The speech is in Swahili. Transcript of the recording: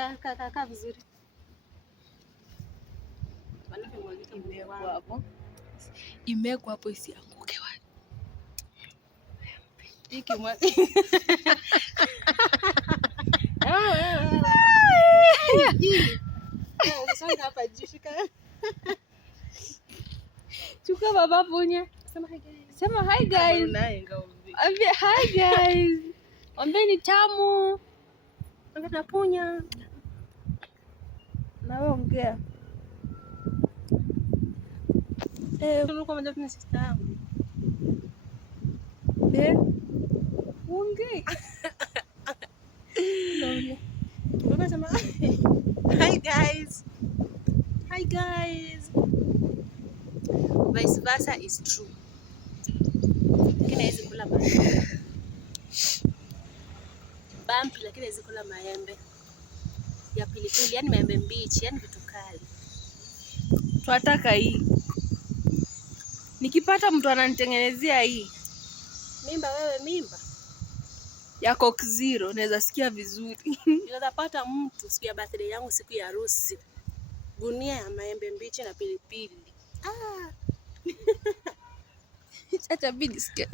Kaa vizuri. Imewekwa hapo isianguke wapi? Hiki Sasa hapa jishika. Chukua baba punya. Sema hi guys. Ambia hi guys. Ombe ni tamu. Ongea punya. Na wewe ongea. Tulikuwa mmoja tuna sister yangu. Ongea. Unasema hi guys. Hi guys. Vice versa is true. Lakini hizi kula maembe. Bampi lakini hizi kula maembe. Ya pilipili, yani maembe mbichi, yani vitu kali. Tunataka hii. Nikipata mtu ananitengenezea hii. Mimba wewe mimba. Ya Coke Zero naweza sikia vizuri. Ninaweza pata mtu siku ya birthday yangu, siku ya harusi. Gunia ya maembe mbichi na pilipili. Acha bidi sikia.